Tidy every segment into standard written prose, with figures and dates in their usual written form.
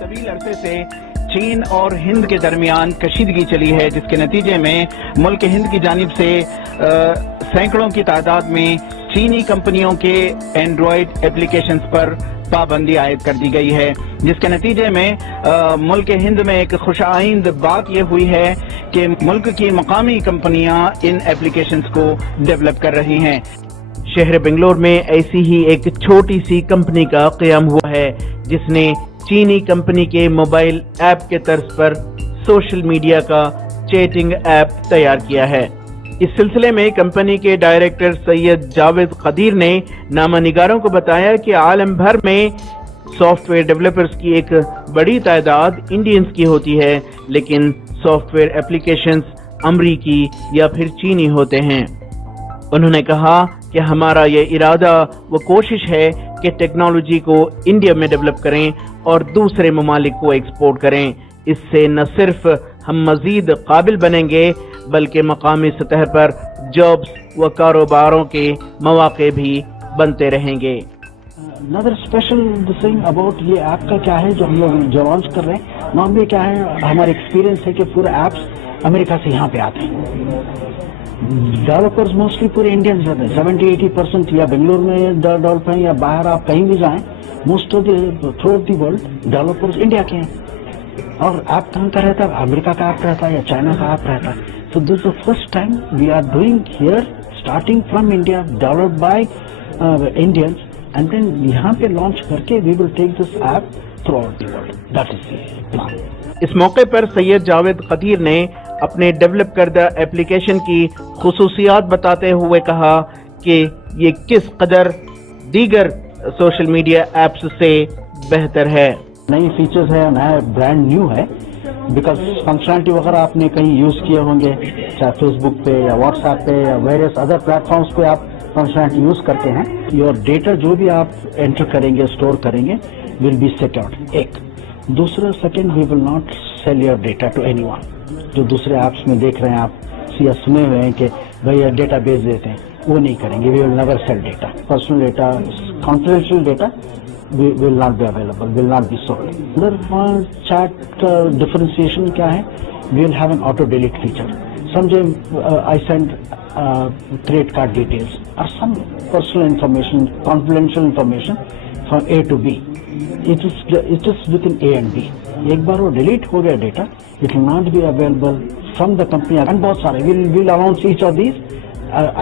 طویل عرصے سے چین اور ہند کے درمیان کشیدگی چلی ہے، جس کے نتیجے میں ملک ہند کی جانب سے سینکڑوں کی تعداد میں چینی کمپنیوں کے اینڈرائڈ اپلیکیشنز پر پابندی عائد کر دی گئی ہے، جس کے نتیجے میں ملک ہند میں ایک خوش آئند بات یہ ہوئی ہے کہ ملک کی مقامی کمپنیاں ان اپلیکیشنز کو ڈیولپ کر رہی ہیں۔ شہر بنگلور میں ایسی ہی ایک چھوٹی سی کمپنی کا قیام ہوا ہے جس نے چینی کمپنی کے موبائل ایپ کے طرز پر سوشل میڈیا کا چیٹنگ ایپ تیار کیا ہے۔ اس سلسلے میں کمپنی کے ڈائریکٹر سید جاوید قدیر نے نامہ نگاروں کو بتایا کہ عالم بھر میں سافٹ ویئر ڈیولپرز کی ایک بڑی تعداد انڈینز کی ہوتی ہے، لیکن سافٹ ویئر اپلیکیشنز امریکی یا پھر چینی ہوتے ہیں۔ انہوں نے کہا کہ ہمارا یہ ارادہ و کوشش ہے کہ ٹیکنالوجی کو انڈیا میں ڈیولپ کریں اور دوسرے ممالک کو ایکسپورٹ کریں۔ اس سے نہ صرف ہم مزید قابل بنیں گے بلکہ مقامی سطح پر جابز و کاروباروں کے مواقع بھی بنتے رہیں گے۔ another special thing about یہ ایپ کا کیا ہے جو ہم لوگ جو لانچ کر رہے ہیں، نارملی کیا ہے ہمارا ایکسپیرینس ہے کہ پورے ایپس امریکہ سے یہاں پہ آتے ہیں، ڈیولپرز موسٹلی پورے انڈینز ہوتے ہیں، 70-80% یا بنگلور میں ڈیولپ ہیں یا باہر آپ کہیں بھی جائیں، most of through out the world developers India کے ہیں، اور ایپ کہاں کا رہتا ہے؟ امریکہ کا ایپ رہتا ہے یا چائنا کا ایپ رہتا ہے۔ So this is the first time we are doing here, starting from India, developed by Indians, and then یہاں پہ لانچ کر کے we will take this app throughout the world. That is the plan. اس موقع پر سید جاوید قدیر نے اپنے develop کردہ application کی خصوصیات بتاتے ہوئے کہا کہ یہ کس قدر دیگر سوشل میڈیا ایپس سے بہتر ہے۔ نئی فیچرز ہے، نیا برانڈ نیو ہے، بیکاز فنکشنالٹی وغیرہ آپ نے کہیں یوز کیے ہوں گے، چاہے فیس بک پہ یا واٹس ایپ پہ یا ویریس ادر پلیٹ فارمس پہ آپ فنکشنالٹی یوز کرتے ہیں۔ یور ڈیٹا جو بھی آپ انٹر کریں گے، اسٹور کریں گے، ول بی سیکیورڈ۔ ایک دوسرا، second, we will not sell your data to anyone. جو دوسرے ایپس میں دیکھ رہے ہیں آپ یا سنے ہوئے ہیں کہ بھائی ڈیٹا بیس دیتے ہیں، وہ نہیں کریں گے۔ We will never sell data, personal data, confidential data will not be available, will not be sold. Other chat differentiation کیا ہے؟ We will have an auto delete feature. Sometime I send credit card details or some personal information, confidential information from A to B. It is within A and B. ایک بار وہ delete ہو گیا data, it will not be available from the company. And بہت سارے we'll announce each of these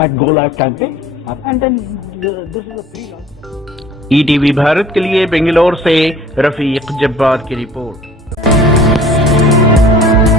at go live time پہ. And then this is a pre-launch. E T V Bharat کے لیے بنگلور سے رفیق جبار کی رپورٹ۔